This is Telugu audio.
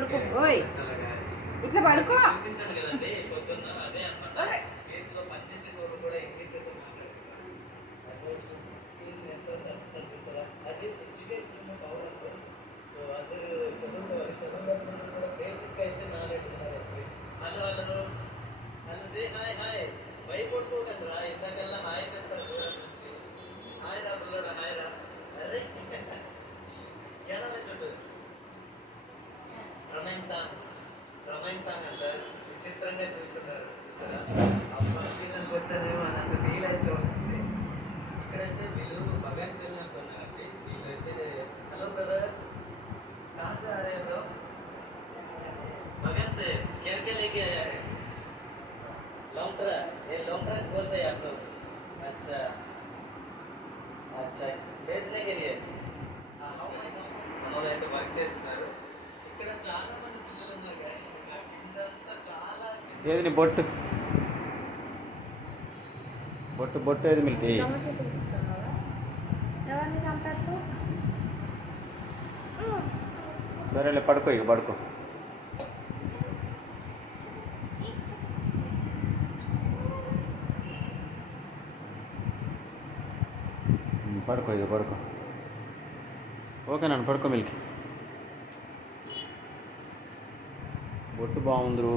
పడుకో. ఓయ్ ఇట్లా పడుకో. విచిత్రంగా చూస్తున్నారు చూసారా. సీజన్కి వచ్చానేమో అన్నంత ఫీల్ అయితే వస్తుంది. ఇక్కడైతే వీళ్ళు భగవాన్ తిన్నారండి. వీళ్ళైతే హలో బ్రదర్ कहाँ से आ रहे हैं ब्रो? बगल से क्या क्या लेके आया है? लॉन्ग ट्रक, ये लॉन्ग ट्रक बोलते हैं आप लोग. अच्छा अच्छा बेचने के लिए మనోళ్ళు అయితే వర్క్ చేస్తున్నారు. ఇక్కడ చాలా మంది పిల్లలు ఉన్నారు గైస్. కిందంతా చాలా ఏది నీ బొట్టు బొట్టు బొట్టు ఏది మిల్కి ఎవరిని చంపేస్తూ సరేలే పడుకో ఇక పడుకో పడుకో ఇక పడుకో ఓకే నన్ను పడుకో మిల్కి బొట్టు బాగుందిరు